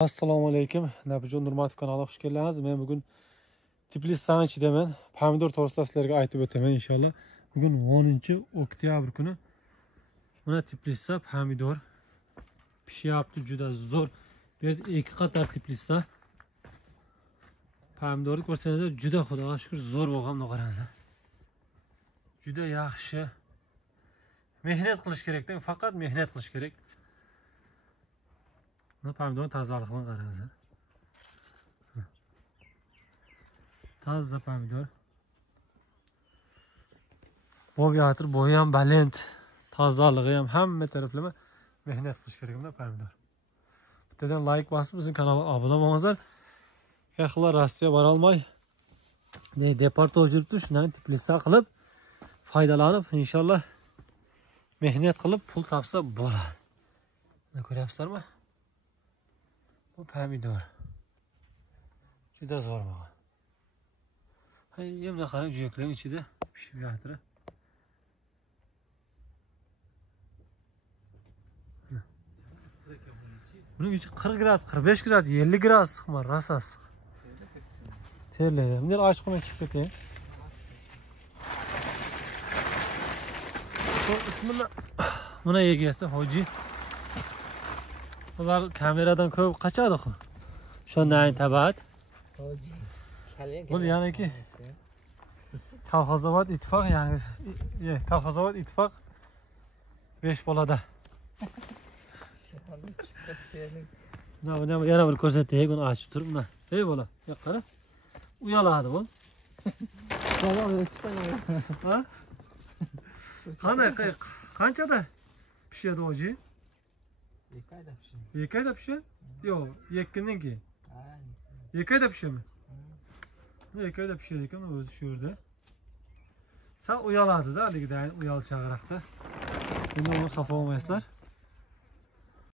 Assalomu alaykum. Nabijon Nurmatov kanaliga xush kelibsiz. Men bugun Tbilisidan ichidaman. Pomidor to'g'risida sizlarga aytib o'taman inshaalloh. Bugun 10-oktyabr kuni. Mana Tbilisida pomidor pishyapti, juda zo'r. Bu yerda ikki qator Tbilisida. Pomidorni ko'rsangiz juda xudoga shukr zo'r bo'lgan qaranglar. Juda yaxshi. Mehnat qilish kerak-da, faqat mehnat qilish kerak. Pomidorni tozaligini qaranglar. Toza pomidor. Bo'yatir, bo'yi ham baland, tozaligi ham hamma taraflama mehnat qilish kerak bunda pomidor. Bittadan like bosib bizning kanalga obuna bo'linglar. Yaxlar Rossiya bora olmay, deportga yuribdi, shundan Tbilisida qilib foydalanib, inshaalloh mehnat qilib pul topsa bo'ladi. Mana ko'ryapsizlarmi? Bu pomidor. Juda zo'r bo'lgan. Yemda qarang, juyaklarning ichida pishib yotadi. Buning ichi 40 gradus, 45 gradus, 50 gradus qimar rasas. Terlaydi. Bunday ochiqni chiqib ketgan. Bismillah. Buna egasi hoji. Ular kameradan ko'p qachadi-ku. Shundan tabat. Hoji. Bu yaniki Kolxozobod ittifoq, ya'ni Kolxozobod ittifoq 5 bolada. Buni yana bir ko'rsataylik, buni ochib turib, mana. Ey bola, yo'q qara. Uyaladi bu. Bola o'sib qo'yadi. Ha? Qanday qanchada pishadi hoji? 2 oyda pishadi. 2 oyda pishadi? Yo'q, 2dan keyin. Ha. 2 oyda pishadimi? 2 oyda pishadi ekan o'zi shu yerda. Sal uyaladi-da, haligidan uyal chaqiriqda. Endi uni xafa olmaysizlar.